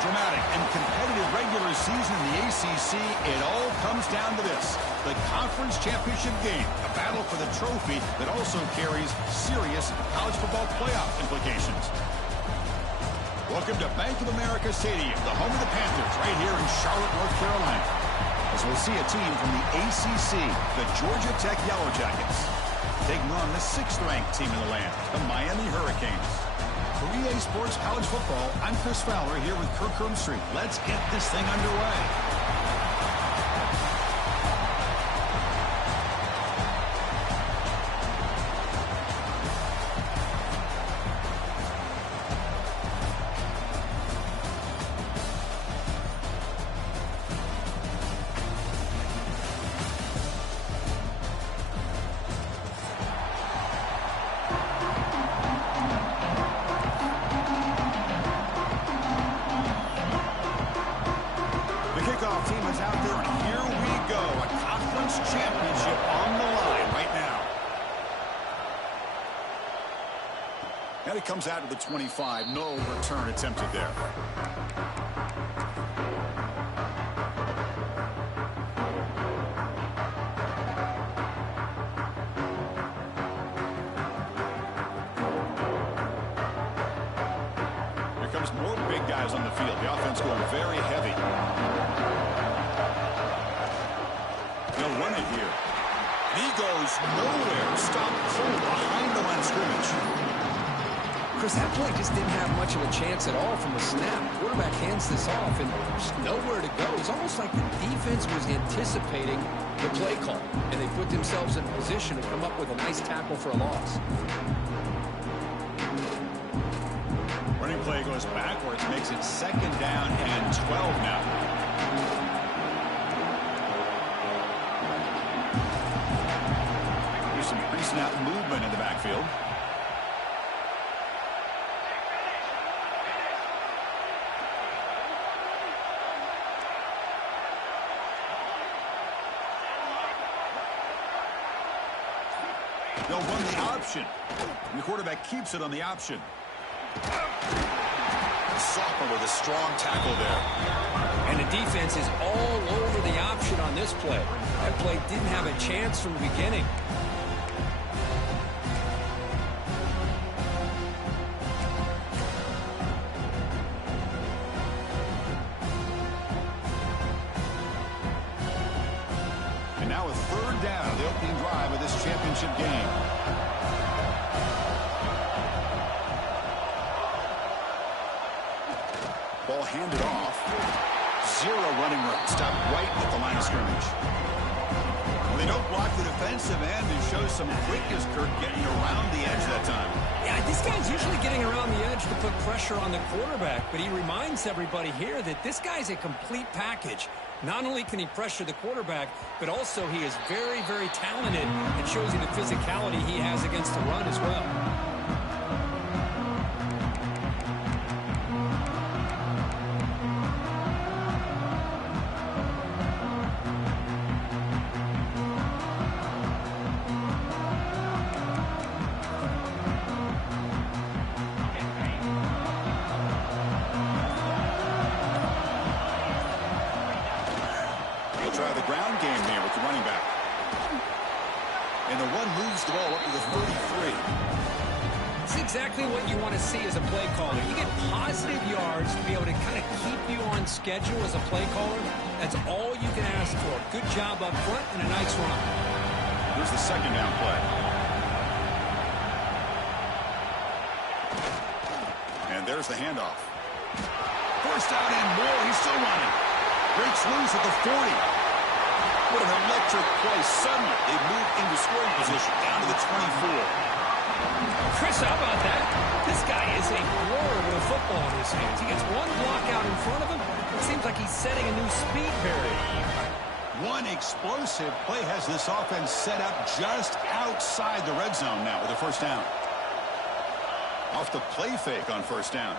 dramatic and competitive regular season in the ACC, it all comes down to this: the conference championship game, a battle for the trophy that also carries serious college football playoff implications. Welcome to Bank of America Stadium, the home of the Panthers, right here in Charlotte, North Carolina, as we'll see a team from the ACC, the Georgia Tech Yellow Jackets, taking on the 6th-ranked team in the land, the Miami Hurricanes. For EA Sports College Football, I'm Chris Fowler here with Kirk Herbstreit. Let's get this thing underway. And it comes out of the 25. No return attempted there. Here comes more big guys on the field. The offense going very heavy. They'll run it here. And he goes nowhere. Stop cold behind the line of scrimmage. Chris, that play just didn't have much of a chance at all from the snap. The quarterback hands this off, and there's nowhere to go. It's almost like the defense was anticipating the play call, and they put themselves in a position to come up with a nice tackle for a loss. Running play goes backwards, makes it 2nd down and 12 now. There's some pre-snap movement in the backfield. They'll run the option. And the quarterback keeps it on the option. Sophomore with a strong tackle there. And the defense is all over the option on this play. That play didn't have a chance from the beginning. And now a 3rd down of the opening drive of this championship game. Ball handed off. 0 running room. Stop right at the line of scrimmage. They don't block the defensive end and show some quickness, Kirk, getting around the edge that time. Yeah, this guy's usually getting around the edge to put pressure on the quarterback, but he reminds everybody here that this guy's a complete package. Not only can he pressure the quarterback, but also he is very, very talented and shows you the physicality he has against the run as well. Try the ground game there with the running back. And the one moves the ball up to the 33. It's exactly what you want to see as a play caller. You get positive yards to be able to kind of keep you on schedule as a play caller. That's all you can ask for. Good job up front and a nice run. Here's the 2nd down play. And there's the handoff. 1st down and more. He's still running. Breaks loose at the 40. What an electric play. Suddenly, they move into scoring position down to the 24. Chris, how about that? This guy is a blower with a football in his hands. He gets one block out in front of him. It seems like he's setting a new speed period. One explosive play has this offense set up just outside the red zone now with a 1st down. Off the play fake on 1st down.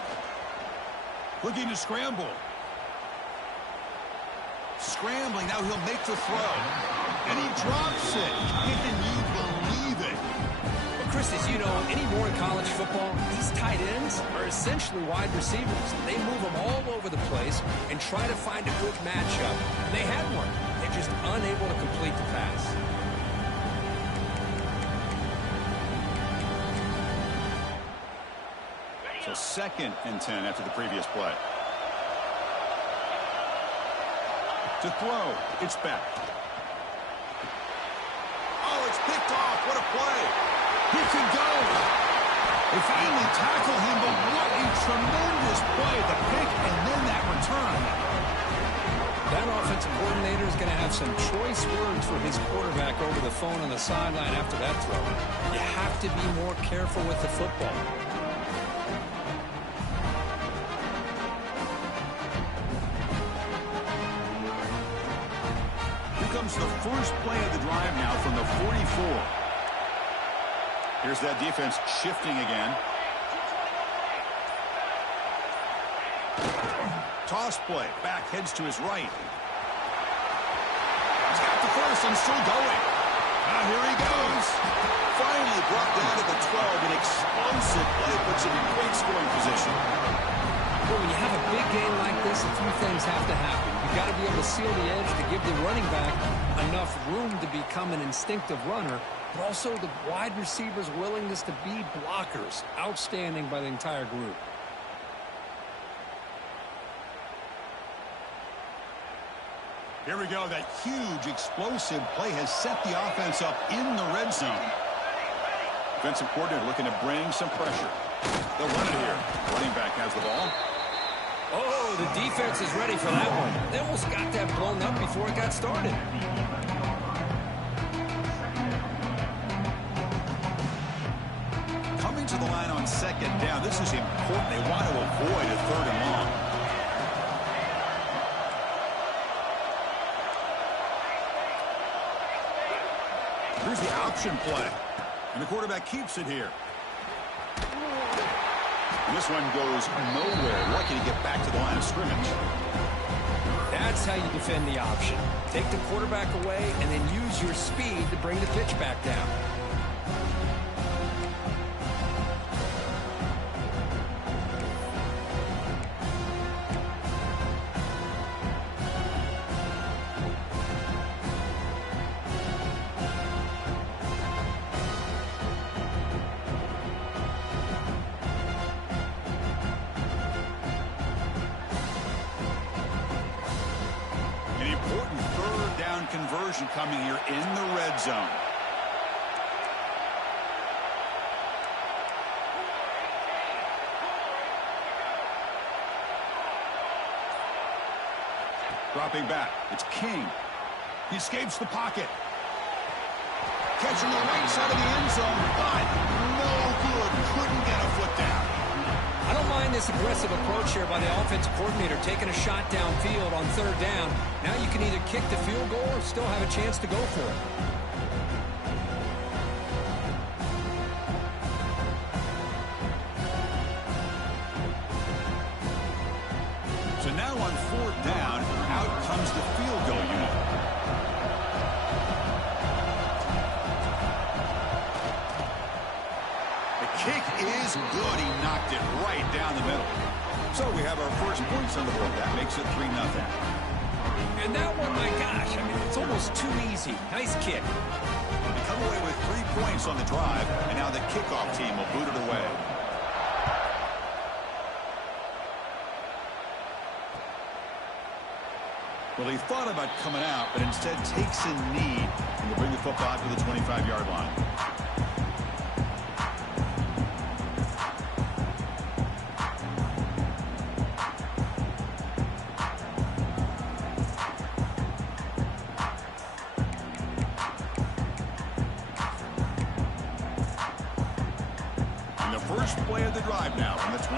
Looking to scramble. Scrambling, now he'll make the throw. And he drops it. Can you believe it? A Chris, as you know, anymore in college football, these tight ends are essentially wide receivers. They move them all over the place and try to find a good matchup. And they had one. They're just unable to complete the pass. So 2nd and 10 after the previous play. To throw, it's back. Oh, it's picked off. What a play. He can go. They finally tackle him, but what a tremendous play. The pick and then that return. That offensive coordinator is going to have some choice words for his quarterback over the phone on the sideline after that throw. You have to be more careful with the football. Here comes the first play of the drive now from the 44. Here's that defense shifting again. Toss play. Back heads to his right. He's got the first and still going. Now here he goes. Finally brought down to the 12. An explosive play puts him in great scoring position. Well, when you have a big game like this, a few things have to happen. You've got to be able to seal the edge to give the running back enough room to become an instinctive runner, but also the wide receivers' willingness to be blockers. Outstanding by the entire group. Here we go. That huge explosive play has set the offense up in the red zone. Defensive coordinator looking to bring some pressure. They'll run it here. Running back has the ball. Oh, the defense is ready for that one. They almost got that blown up before it got started. Coming to the line on 2nd down. This is important. They want to avoid a 3rd and long. Here's the option play. And the quarterback keeps it here. And this one goes nowhere. Lucky to get back to the line of scrimmage. That's how you defend the option. Take the quarterback away and then use your speed to bring the pitch back down. Conversion coming here in the red zone. Dropping back. It's King. He escapes the pocket. Catching the right side of the end zone, but no good. Couldn't get a foot down. I don't mind this aggressive approach here by the offensive coordinator, taking a shot downfield on 3rd down. Now you can either kick the field goal or still have a chance to go for it. So now on 4th down, out comes the field goal unit. Kick is good. He knocked it right down the middle. So we have our first points on the board. That makes it 3-0. And that one, my gosh, I mean, it's almost too easy. Nice kick. They come away with 3 points on the drive, and now the kickoff team will boot it away. Well, he thought about coming out, but instead takes a knee and will bring the football out to the 25-yard line. First play of the drive now from the 25.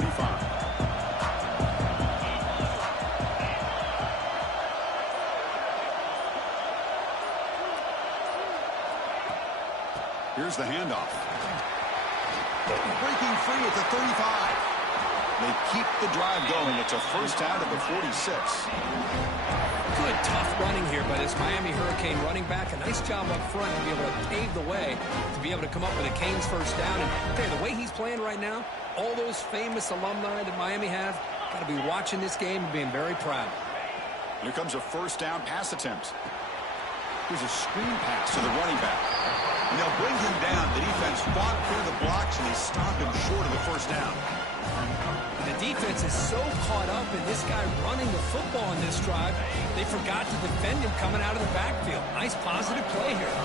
Here's the handoff. Breaking free at the 35. They keep the drive going. It's a first down at the 46. Good, tough running here by this Miami Hurricane running back. A nice job up front to be able to pave the way to be able to come up with a Canes first down. And the way he's playing right now, all those famous alumni that Miami have, got to be watching this game and being very proud. Here comes a first down pass attempt. Here's a screen pass to the running back. And they'll bring him down. The defense fought through the blocks, and they stop him short of the first down. The defense is so caught up in this guy running the football in this drive, they forgot to defend him coming out of the backfield. Nice positive play here.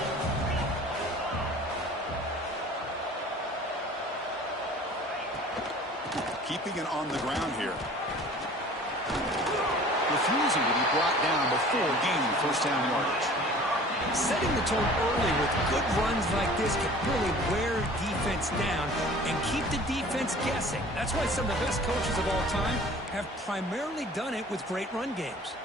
Keeping it on the ground here. Refusing to be brought down before gaining first down yardage. Setting the tone early with good runs like this can really wear defense down and keep the defense guessing. That's why some of the best coaches of all time have primarily done it with great run games.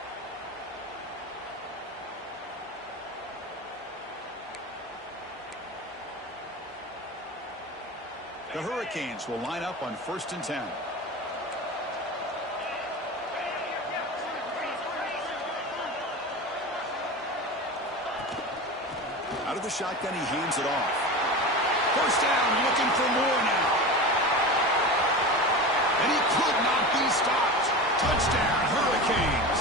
The Hurricanes will line up on 1st and 10. Out of the shotgun, he hands it off. First down, looking for more now. And he could not be stopped. Touchdown, Hurricanes.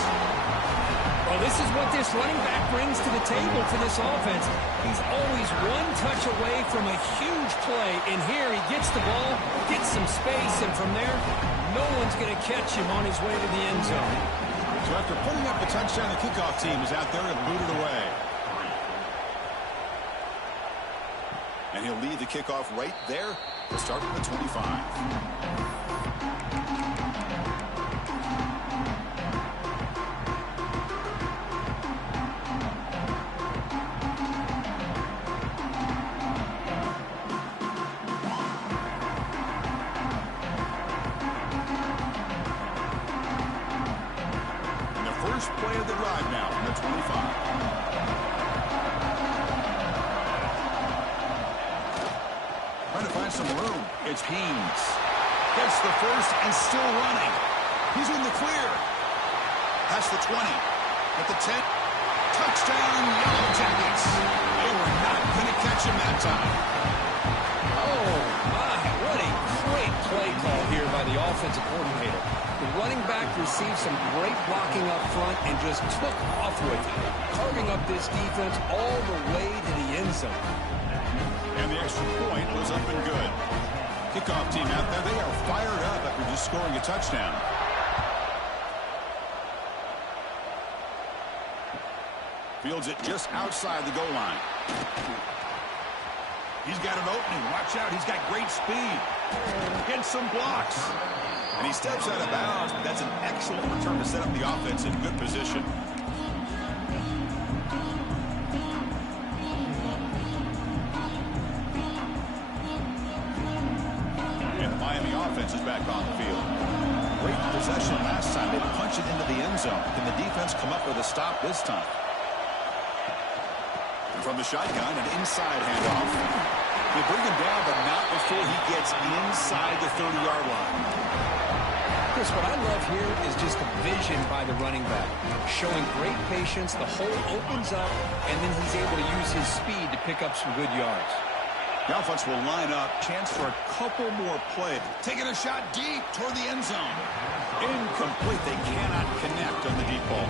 Well, this is what this running back brings to the table for this offense. He's always one touch away from a huge play. And here he gets the ball, gets some space, and from there, no one's going to catch him on his way to the end zone. So after putting up the touchdown, the kickoff team is out there to boot it away. And he'll lead the kickoff right there to start from the 25. Play of the drive now from the 25. Trying to find some room. It's Haynes. Gets the first and still running. He's in the clear. Past the 20. At the 10. Touchdown, Yellow Jackets. They were not going to catch him that time. Oh, my. What a great play call here by the offensive coordinator. The running back received some great blocking up front and just took off with it, carving up this defense all the way to the end zone. And the extra point was up and good. Kickoff team out there, they are fired up after just scoring a touchdown. Fields it just outside the goal line. He's got an opening. Watch out. He's got great speed. Gets some blocks. And he steps out of bounds, but that's an excellent return to set up the offense in good position. And the Miami offense is back on the field. Great possession last time. They punch it into the end zone. Can the defense come up with a stop this time? And from the shotgun, an inside handoff. They bring him down, but not before he gets inside the 30-yard line. Chris, what I love here is just the vision by the running back, showing great patience. The hole opens up, and then he's able to use his speed to pick up some good yards. The offense will line up. Chance for a couple more plays. Taking a shot deep toward the end zone. Incomplete. They cannot connect on the deep ball.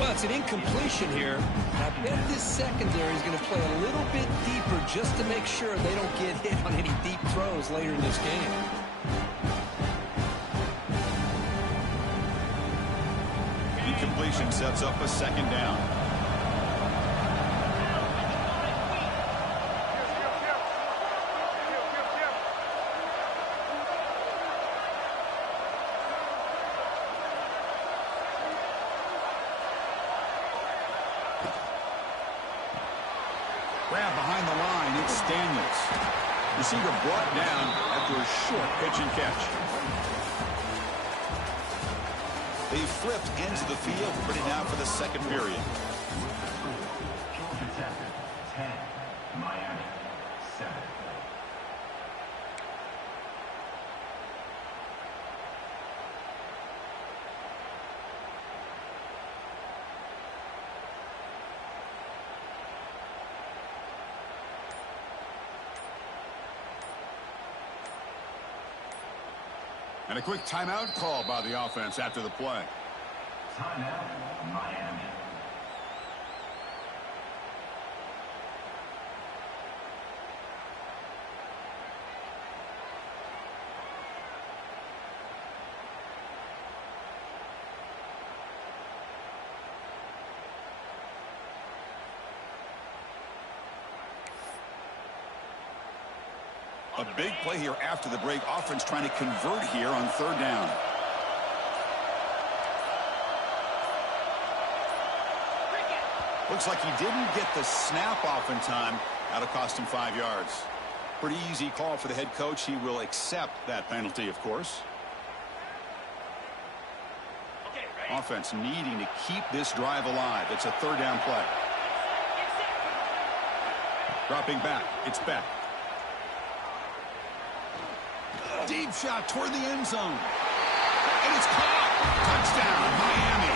Well, it's an incompletion here. I bet this secondary is going to play a little bit deeper just to make sure they don't get hit on any deep throws later in this game. Incompletion sets up a second down. Grab behind the line, it's Daniels. Receiver brought down after a short pitch and catch. They flipped ends of the field, ready now for the second period. 10, Miami, 7. And a quick timeout call by the offense after the play. Timeout, Miami. A big play here after the break. Offense trying to convert here on third down. Looks like he didn't get the snap off in time. That'll cost him 5 yards. Pretty easy call for the head coach. He will accept that penalty, of course. Offense needing to keep this drive alive. It's a third down play. Dropping back. It's back. Deep shot toward the end zone. And it's caught. Touchdown, Miami.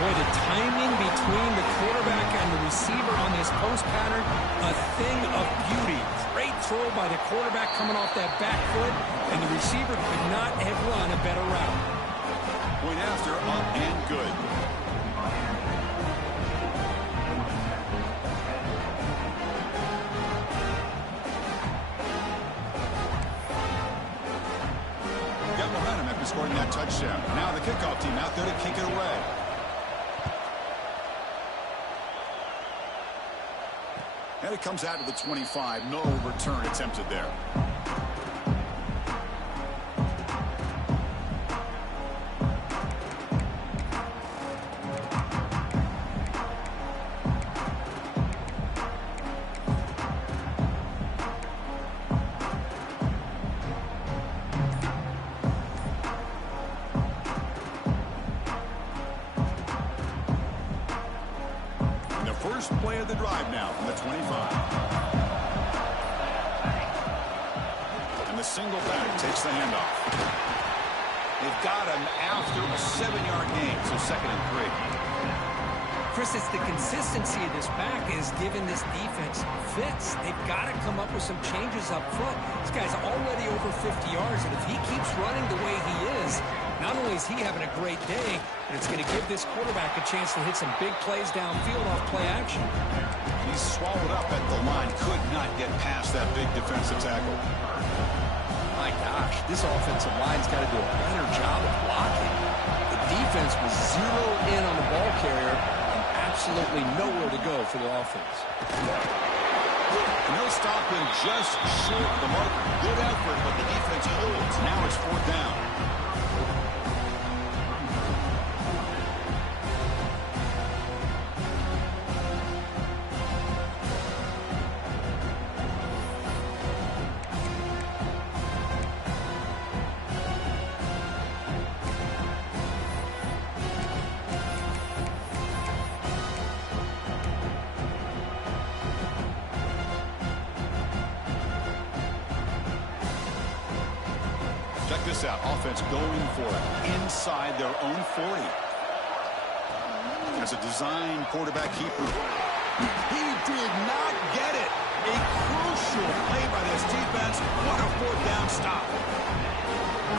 Boy, the timing between the quarterback and the receiver on this post pattern, a thing of beauty. Great throw by the quarterback coming off that back foot, and the receiver could not have run a better route. Point after, up and good. Got momentum after scoring that touchdown. Now the kickoff team out there to kick it away. And it comes out to the 25. No return attempted there. First play of the drive now from the 25. And the single back takes the handoff. They've got him after a 7-yard gain, so 2nd and 3. Chris, it's the consistency of this back is giving this defense fits. They've got to come up with some changes up front. This guy's already over 50 yards, and if he keeps running the way he is, not only is he having a great day, but it's going to give this quarterback a chance to hit some big plays downfield off play action. He's swallowed up at the line. Could not get past that big defensive tackle. My gosh, this offensive line's got to do a better job of blocking. The defense was zeroed in on the ball carrier and absolutely nowhere to go for the offense. No stopping just short of the mark. Good effort, but the defense holds. Now it's 4th down. Check this out. Offense going for it inside their own 40. As a design quarterback keeper. He did not get it. A crucial play by this defense. What a 4th down stop.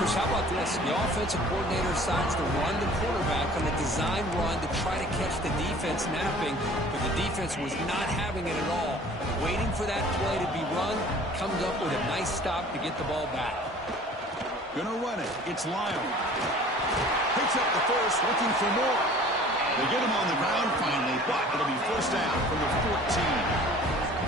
Chris, how about this? The offensive coordinator decides to run the quarterback on a design run to try to catch the defense napping, but the defense was not having it at all. Waiting for that play to be run, comes up with a nice stop to get the ball back. Gonna run it. It's Lyle. Picks up the first, looking for more. They get him on the ground finally, but it'll be 1st down from the 14.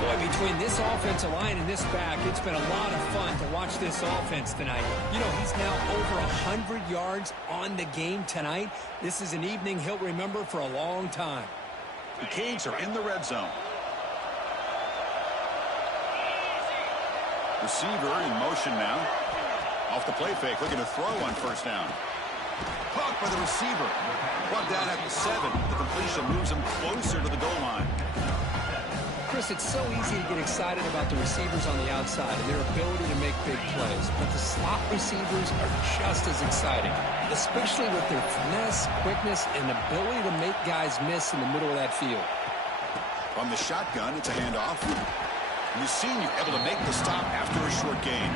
Boy, between this offensive line and this back, it's been a lot of fun to watch this offense tonight. You know, he's now over 100 yards on the game tonight. This is an evening he'll remember for a long time. The Canes are in the red zone. Receiver in motion now. Off the play fake, looking to throw on 1st down. Caught by the receiver. Brought down at the 7. The completion moves him closer to the goal line. Chris, it's so easy to get excited about the receivers on the outside and their ability to make big plays, but the slot receivers are just as exciting, especially with their finesse, quickness, and ability to make guys miss in the middle of that field. From the shotgun, it's a handoff. And the senior able to make the stop after a short gain.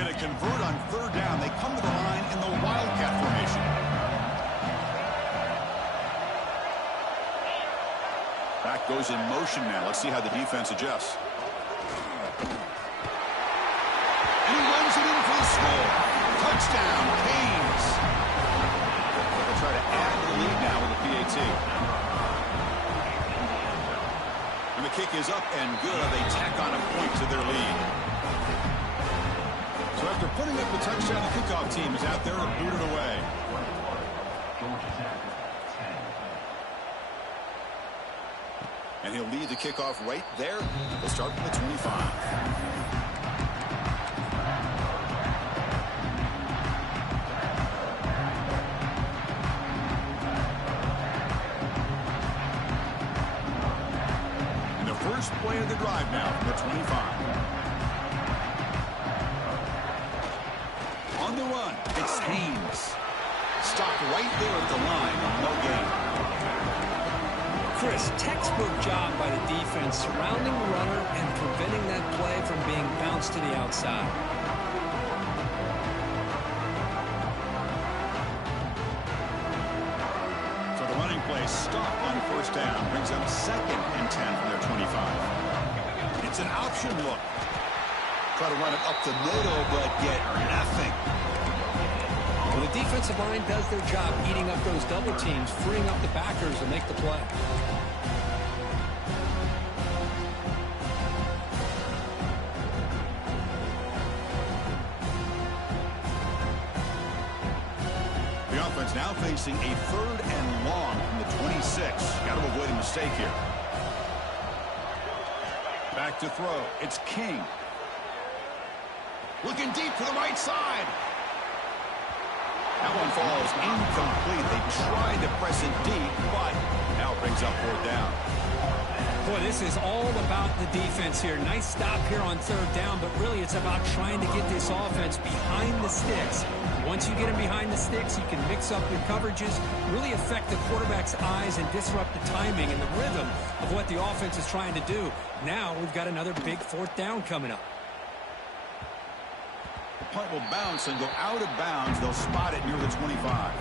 Looking to convert on third down. They come to the line in the Wildcat formation. Back goes in motion now. Let's see how the defense adjusts. And he runs it in for the score. Touchdown, Canes. They'll try to add to the lead now with the PAT. And the kick is up and good. They tack on a point to their lead. So after putting up the touchdown, the kickoff team is out there to boot it away. And he'll lead the kickoff right there. We'll start from the 25. And the first play of the drive now from the 25. On the run, it's Haynes. Stopped right there at the line, no gain. Chris, textbook job by the defense surrounding the runner and preventing that play from being bounced to the outside. So the running play stop on first down brings them 2nd and 10 from their 25. It's an option look. Try to run it up the middle, but get nothing. Well, the defensive line does their job eating up those double teams, freeing up the backers to make the play. The offense now facing a 3rd and long from the 26. Got to avoid a mistake here. Back to throw. It's King. Looking deep to the right side. That one falls incomplete. They tried to press it deep, but now it brings up 4th down. Boy, this is all about the defense here. Nice stop here on 3rd down, but really it's about trying to get this offense behind the sticks. Once you get them behind the sticks, you can mix up your coverages, really affect the quarterback's eyes and disrupt the timing and the rhythm of what the offense is trying to do. Now we've got another big 4th down coming up. The punt will bounce and go out of bounds. They'll spot it near the 25.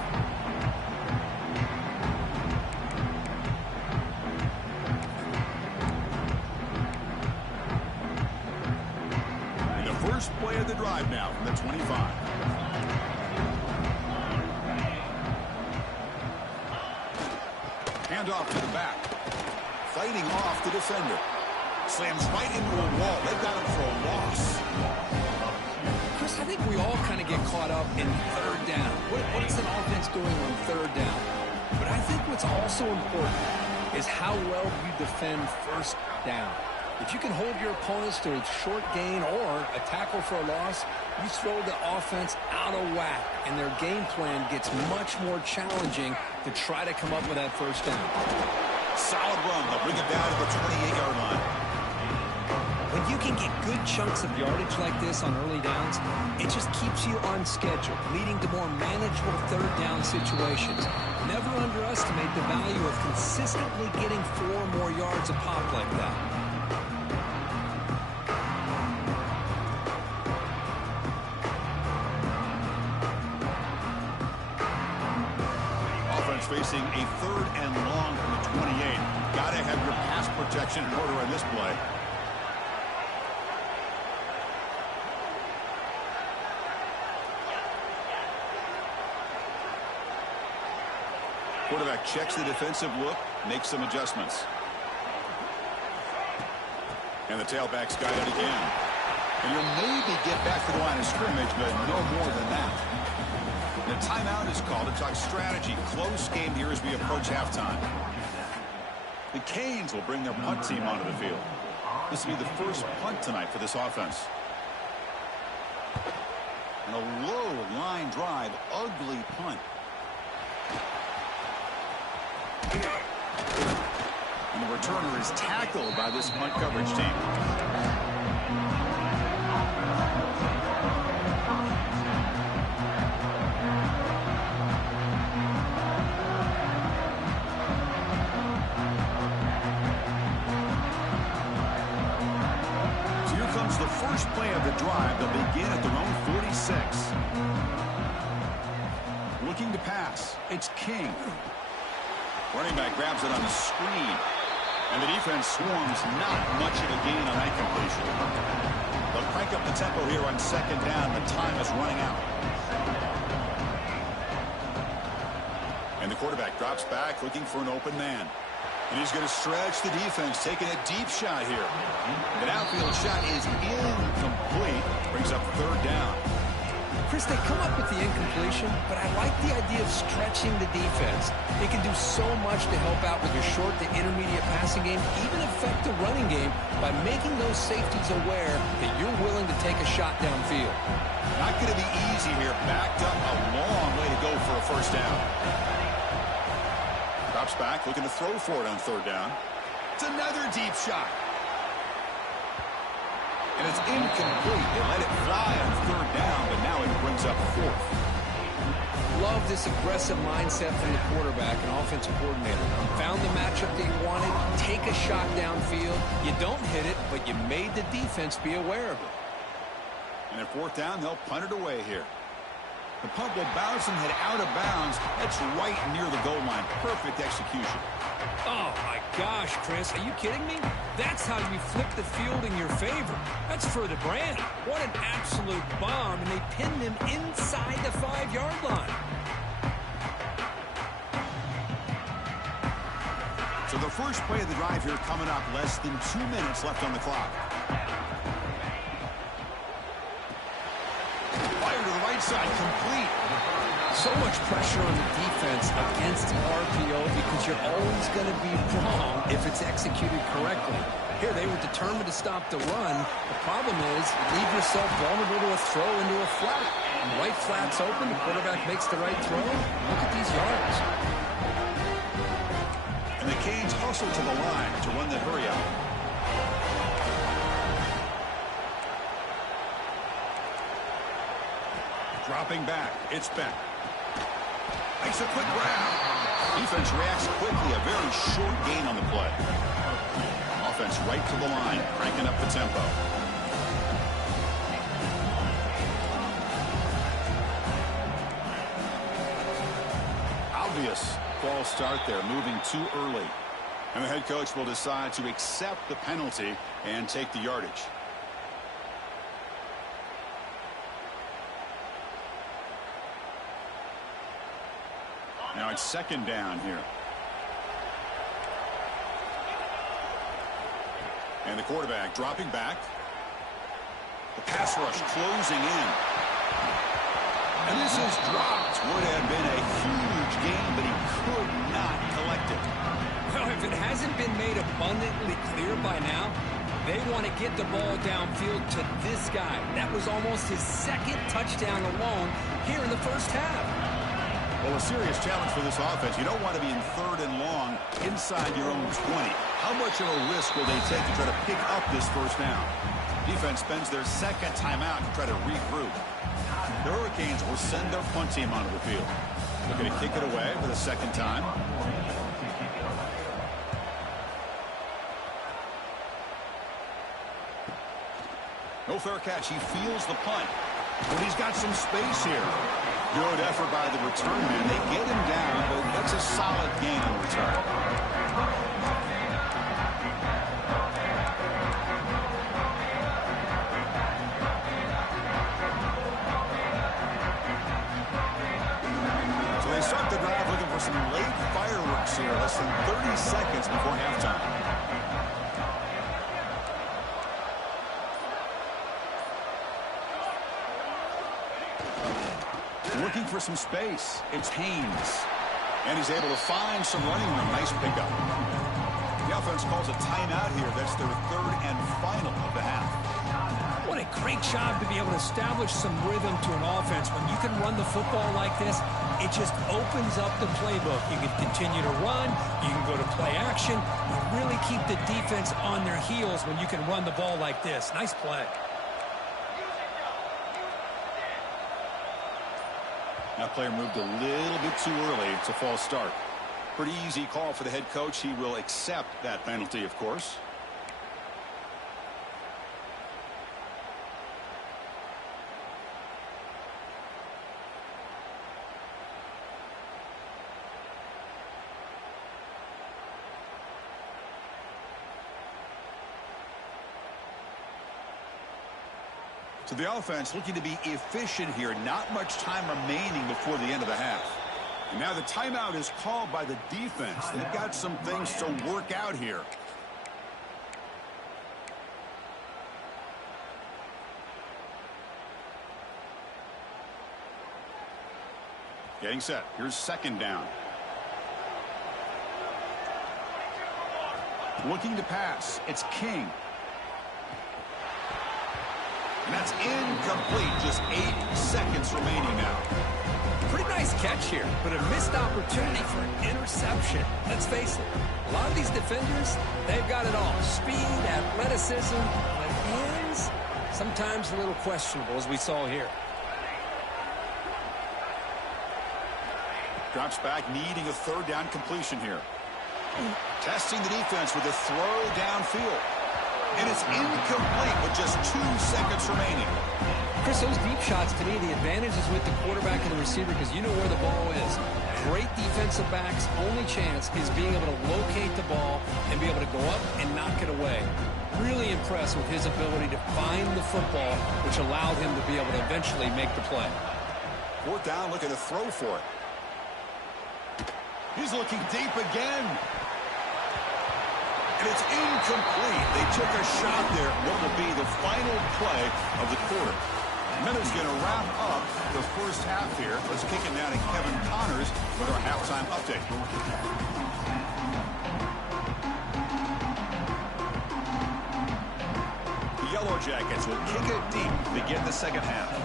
And the first play of the drive now from the 25. Hand off to the back. Fighting off the defender. Slams right into a wall. They've got him for a loss. Chris, I think we all kind of get caught up in 3rd down. What is an offense doing on 3rd down? But I think what's also important is how well you defend 1st down. If you can hold your opponents to a short gain or a tackle for a loss, you throw the offense out of whack, and their game plan gets much more challenging to try to come up with that 1st down. Solid run. They'll bring it down to the 28-yard line. When you can get good chunks of yardage like this on early downs, it just keeps you on schedule, leading to more manageable 3rd down situations. Never underestimate the value of consistently getting 4 more yards a pop like that. Offense facing a 3rd and long from the 28. Got to have your pass protection in order in this play. Quarterback checks the defensive look, makes some adjustments. And the tailback's got it again. And you'll maybe get back to the line of scrimmage, but no more than that. The timeout is called to talk strategy. Close game here as we approach halftime. The Canes will bring their punt team onto the field. This will be the first punt tonight for this offense. And a low line drive, ugly punt. And the returner is tackled by this punt coverage team. So here comes the first play of the drive. They'll begin at their own 6. Looking to pass. It's King. Running back grabs it on the screen. And the defense swarms. Not much of a gain on that completion. They'll crank up the tempo here on 2nd down. The time is running out. And the quarterback drops back looking for an open man. And he's going to stretch the defense, taking a deep shot here. An outfield shot is incomplete. Brings up 3rd down. Chris, they come up with the incompletion, but I like the idea of stretching the defense. They can do so much to help out with your short to intermediate passing game, even affect the running game by making those safeties aware that you're willing to take a shot downfield. Not going to be easy here. Backed up a long way to go for a 1st down. Drops back, looking to throw for it on 3rd down. It's another deep shot. And it's incomplete. They let it fly on 3rd down, but now it brings up 4th. Love this aggressive mindset from the quarterback and offensive coordinator. Found the matchup they wanted, take a shot downfield. You don't hit it, but you made the defense be aware of it. And at 4th down, they'll punt it away here. The punt will bounce and head out of bounds. That's right near the goal line. Perfect execution. Oh, my gosh, Chris. Are you kidding me? That's how you flip the field in your favor. That's for the brand. What an absolute bomb, and they pinned him inside the 5-yard line. So the first play of the drive here coming up. Less than 2 minutes left on the clock. Fire to the right side, complete. So much pressure on the defense against the RPO because you're always going to be wrong if it's executed correctly. Here, they were determined to stop the run. The problem is, leave yourself vulnerable to a throw into a flat. Right flat's open, the quarterback makes the right throw. Look at these yards. And the Canes hustle to the line to run the hurry out. Dropping back, it's Beck. Makes a quick grab. Defense reacts quickly. A very short gain on the play. Offense right to the line, cranking up the tempo. Obvious false start there, moving too early. And the head coach will decide to accept the penalty and take the yardage. Now it's 2nd down here. And the quarterback dropping back. The pass rush closing in. And this is dropped. Would have been a huge gain, but he could not collect it. Well, if it hasn't been made abundantly clear by now, they want to get the ball downfield to this guy. That was almost his 2nd touchdown alone here in the 1st half. Well, a serious challenge for this offense. You don't want to be in 3rd and long inside your own 20. How much of a risk will they take to try to pick up this 1st down? Defense spends their 2nd timeout to try to regroup. The Hurricanes will send their punt team onto the field. They're going to kick it away for the 2nd time. No fair catch. He feels the punt. But he's got some space here. Good effort by the return man. They get him down, but that's a solid gain on return. So they start the drive looking for some late fireworks here. Less than 30 seconds before halftime. Looking for some space. It's Haynes. And he's able to find some running room. Nice pickup. The offense calls a timeout here. That's their 3rd and final of the half. What a great job to be able to establish some rhythm to an offense. When you can run the football like this, it just opens up the playbook. You can continue to run. You can go to play action. You really keep the defense on their heels when you can run the ball like this. Nice play. That player moved a little bit too early. It's a false start. Pretty easy call for the head coach. He will accept that penalty, of course. So the offense looking to be efficient here. Not much time remaining before the end of the half. And now the timeout is called by the defense. They've got some things to work out here. Getting set. Here's second down. Looking to pass. It's King. And that's incomplete. Just 8 seconds remaining now. Pretty nice catch here, but a missed opportunity for an interception. Let's face it, a lot of these defenders, they've got it all. Speed, athleticism, but hands, sometimes a little questionable, as we saw here. Drops back, needing a third down completion here. Testing the defense with a throw downfield. And it's incomplete with just 2 seconds remaining. Chris, those deep shots, to me, the advantage is with the quarterback and the receiver because you know where the ball is. Great defensive backs' only chance is being able to locate the ball and be able to go up and knock it away. Really impressed with his ability to find the football, which allowed him to be able to eventually make the play. Fourth down, looking to throw for it. He's looking deep again. And it's incomplete. They took a shot there. What will be the final play of the quarter? And that is going to wrap up the first half here. Let's kick it now to Kevin Connors with our halftime update. The Yellow Jackets will kick it deep to begin the second half.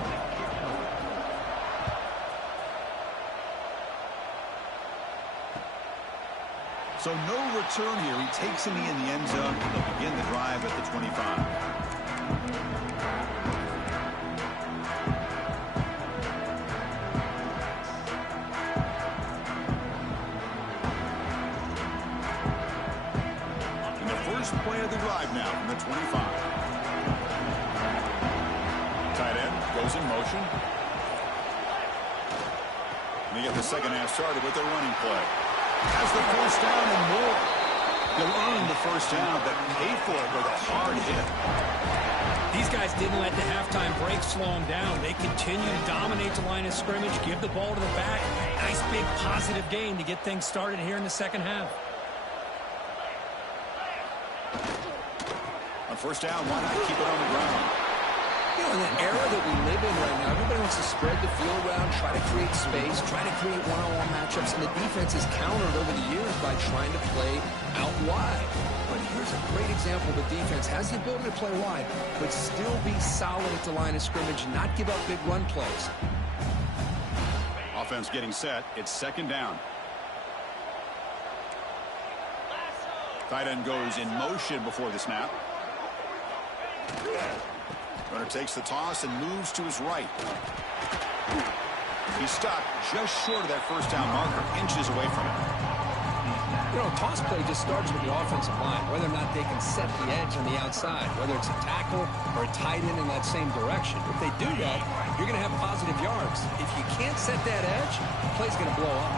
So no return here. He takes him in the end zone. They'll begin the drive at the 25. And the first play of the drive now from the 25. Tight end goes in motion. And they get the second half started with their running play. Has the first down and more. They'll earn the first down, but pay for it with a hard hit. These guys didn't let the halftime break slow them down. They continue to dominate the line of scrimmage, give the ball to the back. Nice big positive gain to get things started here in the second half. On first down, why not keep it on the ground? You know, in the era that we live in right now, everybody wants to spread the field around, try to create space, try to create one-on-one matchups, and the defense is countered over the years by trying to play out wide. But here's a great example. The defense has the ability to play wide, but still be solid at the line of scrimmage and not give up big run plays. Offense getting set. It's second down. Tight end goes in motion before the snap. Runner takes the toss and moves to his right. He's stuck just short of that first down marker, inches away from it. You know, toss play just starts with the offensive line, whether or not they can set the edge on the outside, whether it's a tackle or a tight end in that same direction. If they do that, you're going to have positive yards. If you can't set that edge, the play's going to blow up.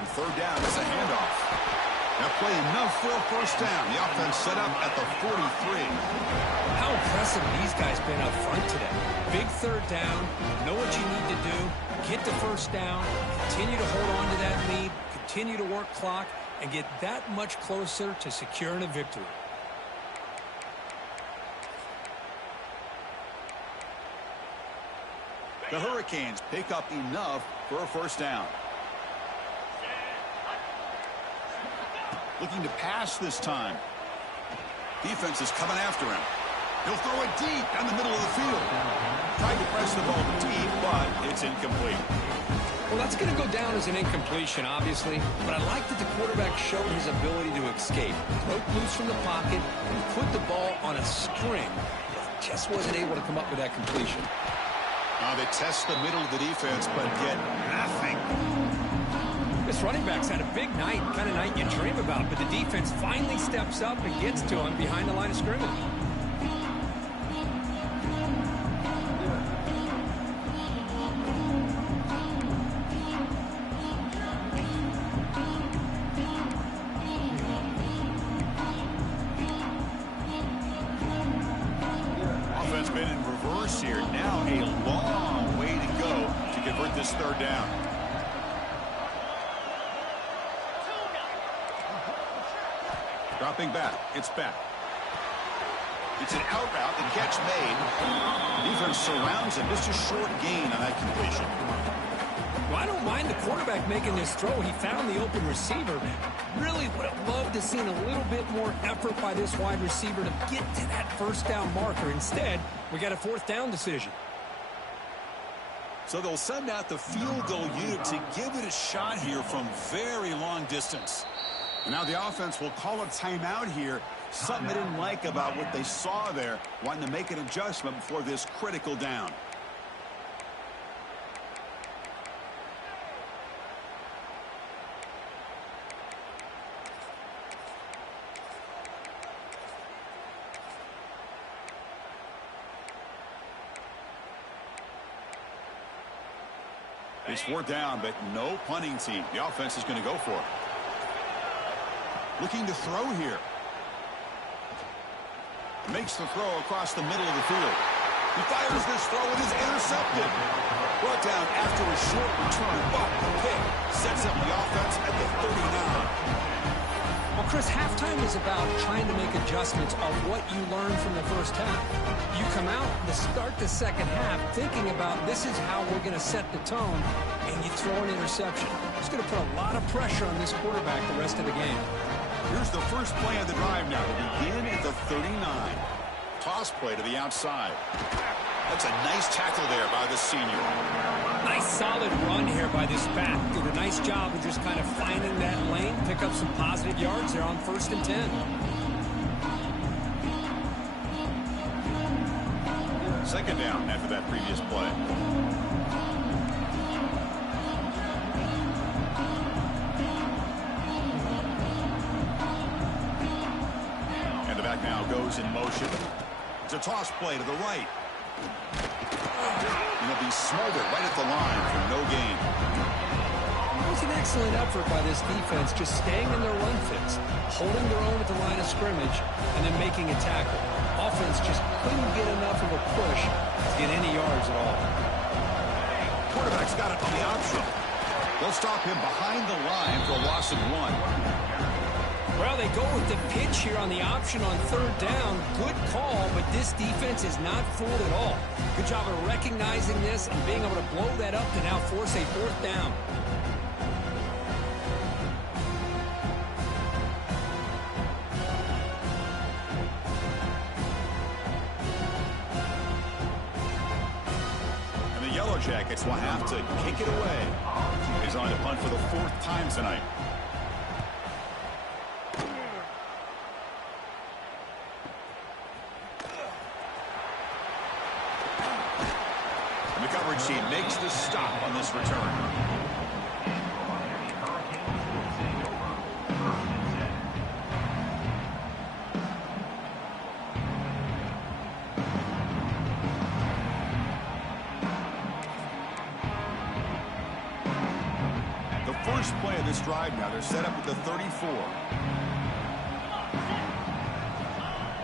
On third down, it's a handoff. Now play enough for a first down. The offense set up at the 43. How impressive these guys been up front today. Big third down, know what you need to do, get the first down, continue to hold on to that lead, continue to work clock, and get that much closer to securing a victory. The Hurricanes pick up enough for a first down. Looking to pass this time. Defense is coming after him. He'll throw it deep down the middle of the field. Tried to press the ball deep, but it's incomplete. Well, that's going to go down as an incompletion, obviously, but I like that the quarterback showed his ability to escape. Broke loose from the pocket and put the ball on a string. Just wasn't able to come up with that completion. They test the middle of the defense, but get nothing. This running back's had a big night, kind of night you dream about, but the defense finally steps up and gets to him behind the line of scrimmage. convert this third down. Dropping back. It's back. It's an out route. The catch made. Defense surrounds him. Just a short gain on that completion. Well, I don't mind the quarterback making this throw. He found the open receiver. Really would have loved to seen a little bit more effort by this wide receiver to get to that first down marker. Instead, we got a fourth down decision. So they'll send out the field goal unit to give it a shot here from very long distance. And now the offense will call a timeout here. Something they didn't like about what they saw there. Wanting to make an adjustment before this critical down. It's fourth down, but no punting team. The offense is going to go for it. Looking to throw here. Makes the throw across the middle of the field. He fires this throw and is intercepted. Brought down after a short return, but the pick sets up the offense at the 39. Well, Chris, halftime is about trying to make adjustments of what you learned from the first half. You come out to start the second half thinking about this is how we're going to set the tone, and you throw an interception. It's going to put a lot of pressure on this quarterback the rest of the game. Here's the first play of the drive now to begin at the 39. Toss play to the outside. That's a nice tackle there by the senior. Nice solid run here by this back. Did a nice job of just kind of finding that lane, pick up some positive yards there on 1st and 10. Second down after that previous play. And the back now goes in motion. It's a toss play to the right. And he'll be smothered right at the line for no gain. It was an excellent effort by this defense, just staying in their run fits, holding their own at the line of scrimmage, and then making a tackle. Offense just couldn't get enough of a push to get any yards at all. Quarterback's got it on the option. They'll stop him behind the line for a loss of 1. Well, they go with the pitch here on the option on third down. Good call, but this defense is not fooled at all. Good job of recognizing this and being able to blow that up to now force a fourth down. And the Yellow Jackets will have to kick it away. He's on to punt for the 4th time tonight. The coverage team makes the stop on this return. The first play of this drive now, they're set up at the 34.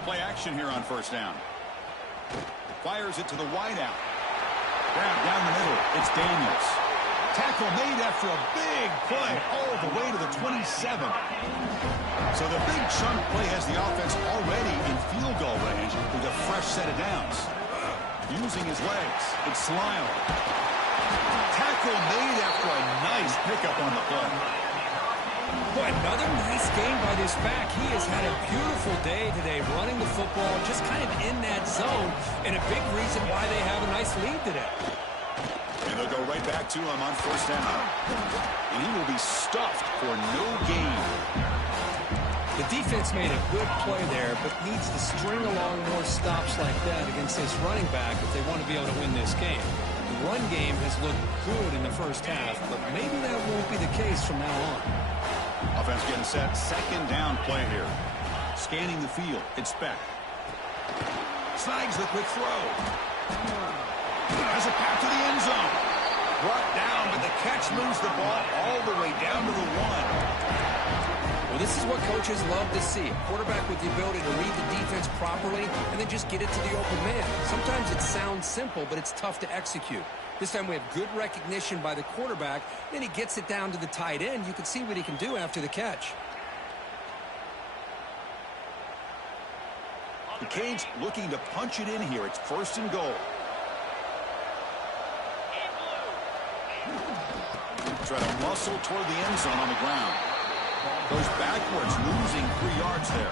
Play action here on first down. Fires it to the wideout. Grab down the middle. It's Daniels. Tackle made after a big play all the way to the 27. So the big chunk play has the offense already in field goal range with a fresh set of downs. Using his legs. It's Lyle. Tackle made after a nice pickup on the play. Boy, another nice game by this back. He has had a beautiful day today running the football, just kind of in that zone, and a big reason why they have a nice lead today. And they'll go right back to him on first down. And he will be stuffed for no gain. The defense made a good play there, but needs to string along more stops like that against this running back if they want to be able to win this game. The run game has looked good in the first half, but maybe that won't be the case from now on. Offense getting set. Second down play here. Scanning the field. It's Beck. Snags the quick throw. Has a pass to the end zone. Brought down, but the catch moves the ball all the way down to the 1. Well, this is what coaches love to see. A quarterback with the ability to read the defense properly and then just get it to the open man. Sometimes it sounds simple, but it's tough to execute. This time we have good recognition by the quarterback. Then he gets it down to the tight end. You can see what he can do after the catch. The Canes looking to punch it in here. It's 1st and goal. Try to muscle toward the end zone on the ground. Goes backwards, losing 3 yards there.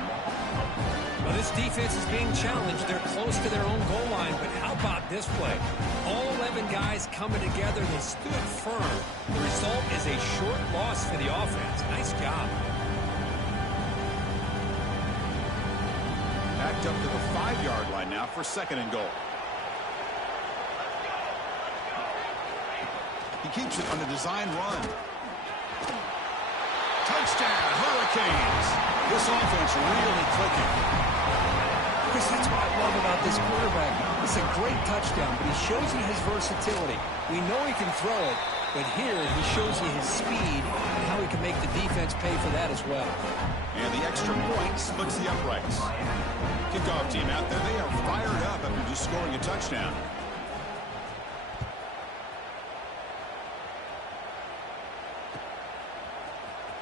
Well, this defense is being challenged. They're close to their own goal line, but how about this play? All 11 guys coming together. They stood firm. The result is a short loss for the offense. Nice job. Backed up to the 5-yard line now for 2nd and goal. He keeps it on a design run. Touchdown, Hurricanes. This offense really clicking. Chris, that's what I love about this quarterback. It's a great touchdown, but he shows you his versatility. We know he can throw it, but here he shows you his speed and how he can make the defense pay for that as well. And the extra point splits the uprights. Kickoff team out there. They are fired up after just scoring a touchdown.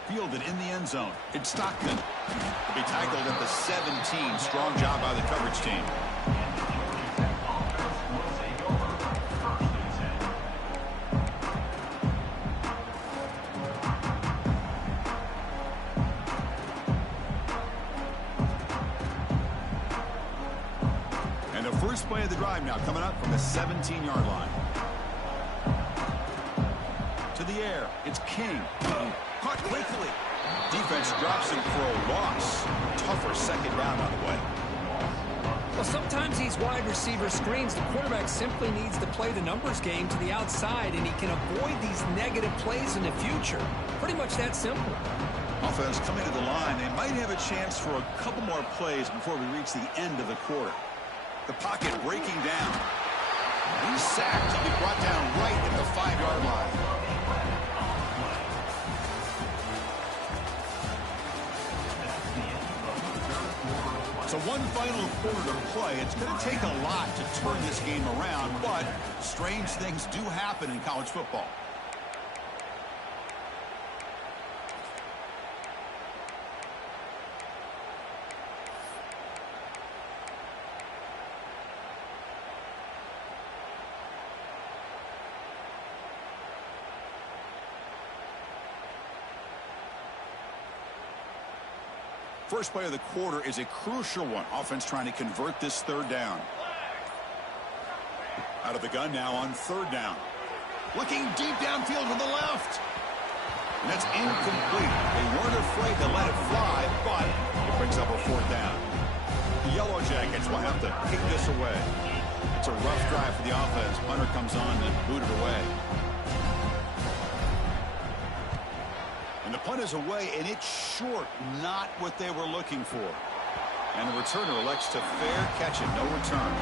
Fielded in the end zone. It's Stockton. To be tackled at the 17. Strong job by the coverage team. And the first play of the drive now coming up from the 17-yard line. To the air. It's King. Caught quickly. Defense drops him for a loss. Tougher 2nd down on the way. Well, sometimes these wide receiver screens, the quarterback simply needs to play the numbers game to the outside, and he can avoid these negative plays in the future. Pretty much that simple. Offense coming to the line. They might have a chance for a couple more plays before we reach the end of the quarter. The pocket breaking down. He's sacked. He'll be brought down right at the 5-yard line. So one final quarter to play. It's going to take a lot to turn this game around, but strange things do happen in college football. First play of the quarter is a crucial one. Offense trying to convert this 3rd down. Out of the gun now on 3rd down. Looking deep downfield to the left. And that's incomplete. They weren't afraid to let it fly, but it brings up a 4th down. The Yellow Jackets will have to kick this away. It's a rough drive for the offense. Punter comes on and booted away. And the punt is away, and it's short, not what they were looking for. And the returner elects to fair catch it, no return.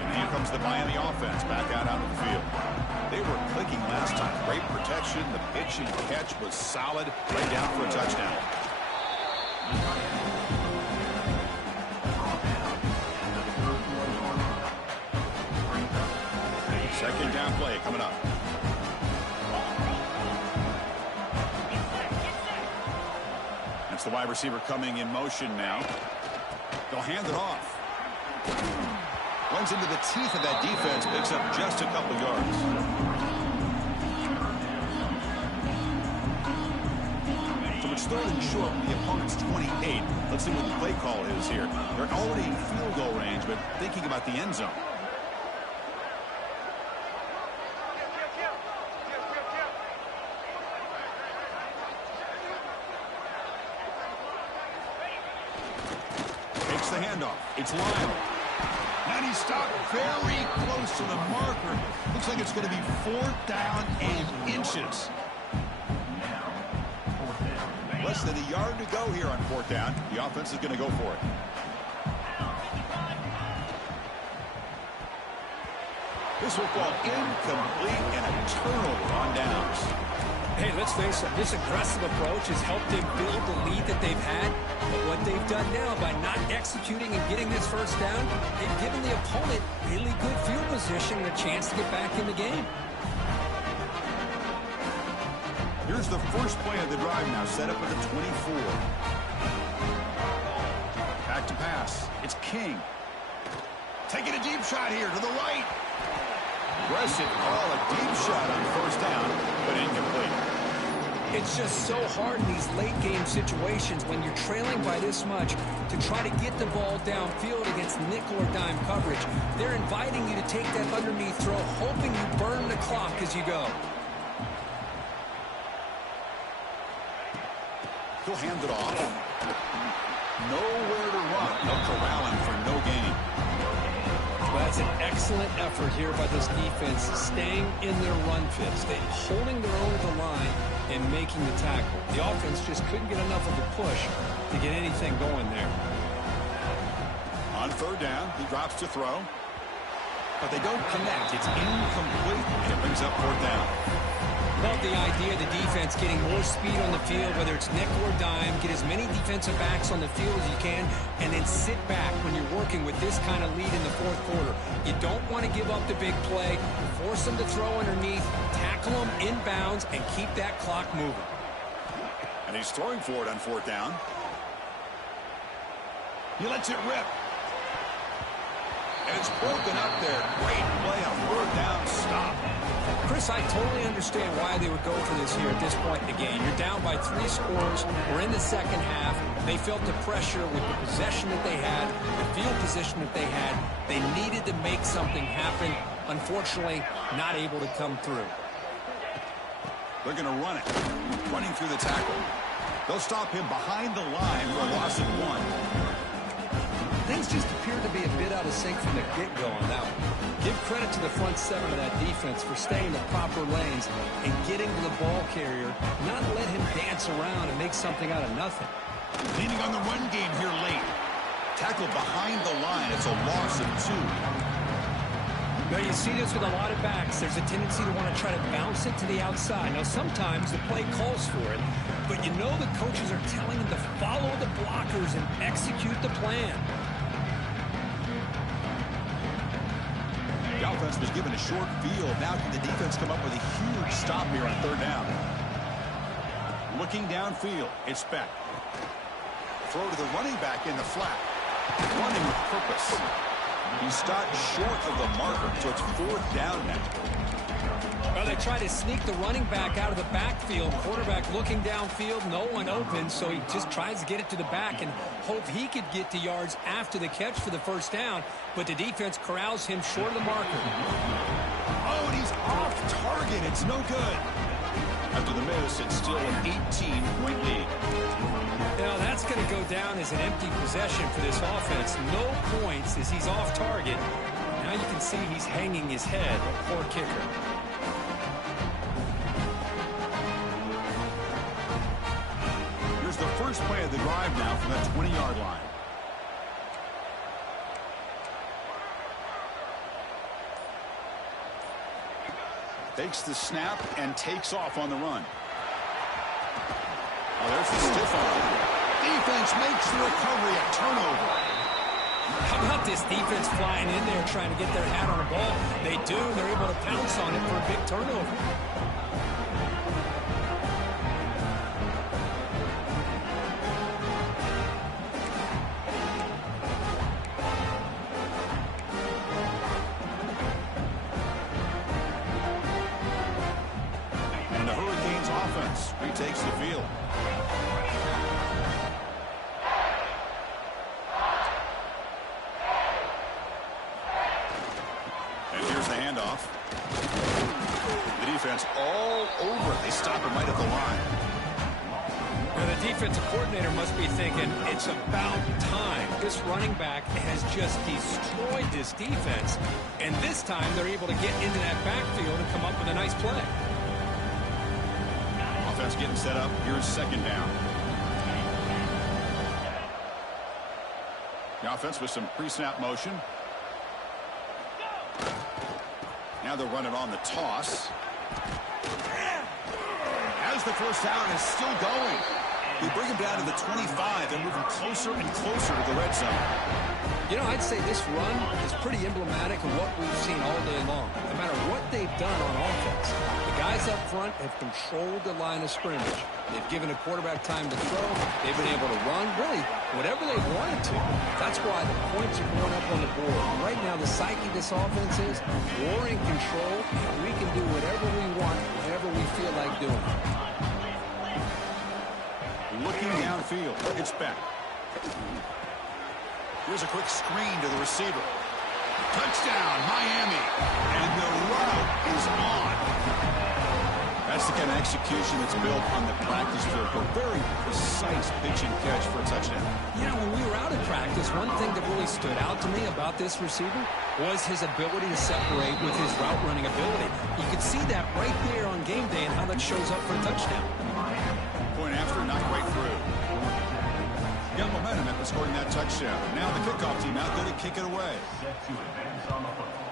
And here comes the Miami offense back out onto the field. They were clicking last time. Great protection. The pitch and catch was solid. Laid down for a touchdown. Second down play coming up. That's the wide receiver coming in motion now. They'll hand it off. Runs into the teeth of that defense, picks up just a couple yards. So it's 3rd and short from the opponent's 28. Let's see what the play call is here. They're already in field goal range, but thinking about the end zone. The handoff. It's Lyle. And he stopped very close to the marker. Looks like it's going to be 4th down and inches. Less than a yard to go here on 4th down. The offense is going to go for it. This will fall incomplete and a turnover on downs. Hey, let's face it, this aggressive approach has helped them build the lead that they've had. But what they've done now by not executing and getting this first down, they've given the opponent really good field position and a chance to get back in the game. Here's the first play of the drive now, set up at the 24. Back to pass. It's King. Taking a deep shot here to the right. Aggressive call, a deep shot on first down, but incomplete. It's just so hard in these late-game situations when you're trailing by this much to try to get the ball downfield against nickel or dime coverage. They're inviting you to take that underneath throw, hoping you burn the clock as you go. He'll hand it off. Nowhere to run. They'll corral him for no gain. Well, that's an excellent effort here by this defense, staying in their run fits, holding their own at the line and making the tackle. The offense just couldn't get enough of a push to get anything going there. On third down, he drops to throw. But they don't connect. It's incomplete, and it brings up fourth down. Love the idea of the defense getting more speed on the field, whether it's nickel or dime, get as many defensive backs on the field as you can, and then sit back when you're working with this kind of lead in the fourth quarter. You don't want to give up the big play, force them to throw underneath, tackle them inbounds, and keep that clock moving. And he's throwing for it on fourth down. He lets it rip. And it's broken up there. Great play on fourth down stop. Chris, I totally understand why they would go for this here at this point in the game. You're down by 3 scores. We're in the second half. They felt the pressure with the possession that they had, the field position that they had. They needed to make something happen. Unfortunately, not able to come through. They're going to run it. Running through the tackle. They'll stop him behind the line for a loss of 1. Things just appear to be a bit out of sync from the get-go on that one. Give credit to the front seven of that defense for staying in the proper lanes and getting to the ball carrier, not let him dance around and make something out of nothing. Leaning on the run game here late. Tackle behind the line. It's a loss of 2. Now, you see this with a lot of backs. There's a tendency to want to try to bounce it to the outside. Now, sometimes the play calls for it, but you know the coaches are telling them to follow the blockers and execute the plan. The offense was given a short field. Now can the defense come up with a huge stop here on third down? Looking downfield, it's Beck. Throw to the running back in the flat. Running with purpose. He stopped short of the marker, so it's fourth down now. Well, they try to sneak the running back out of the backfield. Quarterback looking downfield, no one open, so he just tries to get it to the back and hope he could get to yards after the catch for the first down, but the defense corrals him short of the marker. Oh, and he's off target. It's no good. After the miss, it's still an 18-point lead. Now, that's going to go down as an empty possession for this offense. No points as he's off target. Now you can see he's hanging his head. Poor kicker. Here's the first play of the drive now from the 20-yard line. Takes the snap and takes off on the run. Oh, there's the stiff arm. Defense makes the recovery, a turnover. How about this defense flying in there trying to get their hat on the ball? They do. They're able to pounce on it for a big turnover. And the Hurricanes offense retakes the field. The defense all over it. They stop him right at the line. Well, the defensive coordinator must be thinking, it's about time. This running back has just destroyed this defense, and this time they're able to get into that backfield and come up with a nice play. Offense getting set up. Here's second down. The offense with some pre-snap motion. Now they'll run it on the toss. As the first down is still going. We bring him down to the 25 and moving closer and closer to the red zone. You know, I'd say this run is pretty emblematic of what we've seen all day long. No matter what they've done on offense, the guys up front have controlled the line of scrimmage. They've given a quarterback time to throw. They've been able to run, really, whatever they wanted to. That's why the points are going up on the board. And right now, the psyche of this offense is we're in control, and we can do whatever we want, whenever we feel like doing it. Looking downfield. It's back. Here's a quick screen to the receiver. Touchdown, Miami. And the route is on. That's the kind of execution that's built on the practice field. A very precise pitch and catch for a touchdown. You know, when we were out at practice, one thing that really stood out to me about this receiver was his ability to separate with his route running ability. You could see that right there on game day and how that shows up for a touchdown. Point after, not quite through. Got momentum after scoring that touchdown. Now the kickoff team out there to kick it away. Set to advance on the football.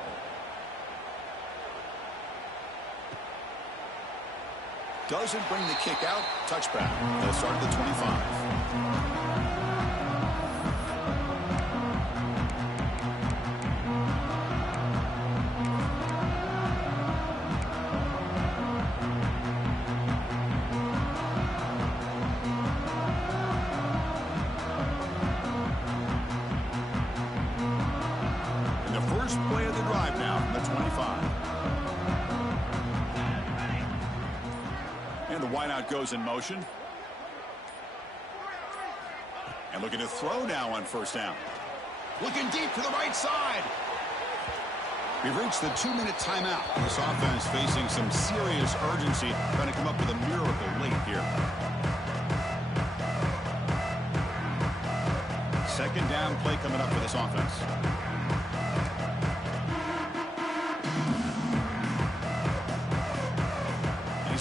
Doesn't bring the kick out. Touchback. They'll start at the 25. Play of the drive now from the 25. And the wideout goes in motion. And looking to throw now on first down. Looking deep to the right side. We've reached the 2-minute timeout. This offense facing some serious urgency, trying to come up with a miracle late here. Second down play coming up for this offense.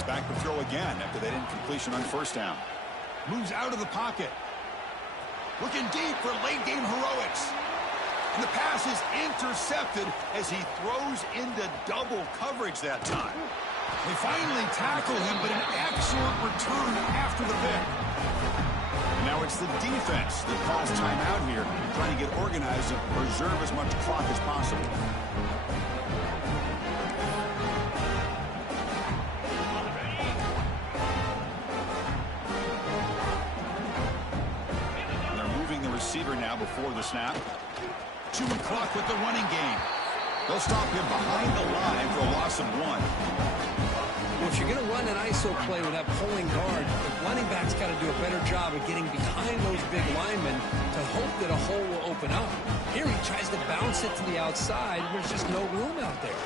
Back to throw again after that incompletion on first down. Moves out of the pocket. Looking deep for late-game heroics. And the pass is intercepted as he throws into double coverage that time. They finally tackle him, but an excellent return after the pick. And now it's the defense that calls timeout here, trying to get organized and preserve as much clock as possible. Receiver now before the snap. Chewing clock with the running game. They'll stop him behind the line for a loss of 1. Well, if you're going to run an ISO play with that pulling guard, the running back's got to do a better job of getting behind those big linemen to hope that a hole will open up. Here he tries to bounce it to the outside. There's just no room out there.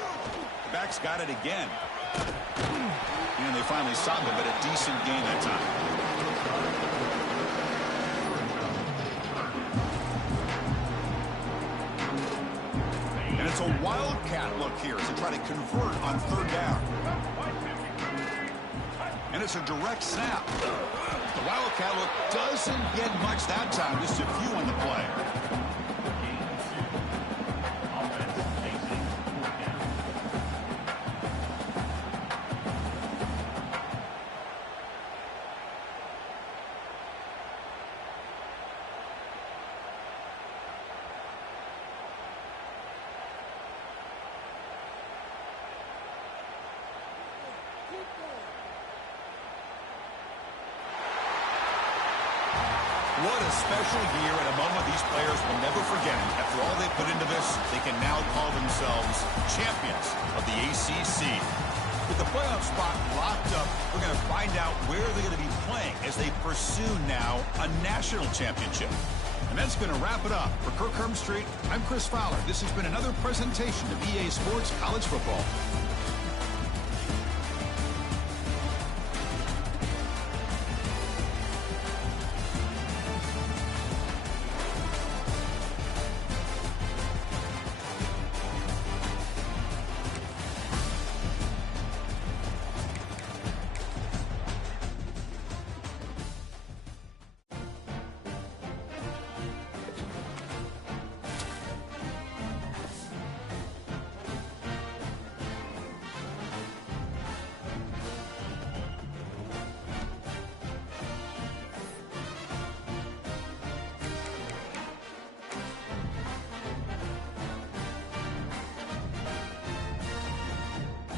The back's got it again. And they finally stopped him, but a decent gain that time. It's a wildcat look here to try to convert on third down. And it's a direct snap. The wildcat look doesn't get much that time, just a few on the play. What a special year and a moment these players will never forget. After all they put into this, they can now call themselves champions of the ACC. With the playoff spot locked up, we're going to find out where they're going to be playing as they pursue now a national championship. And that's going to wrap it up. For Kirk Street, I'm Chris Fowler. This has been another presentation of EA Sports College Football.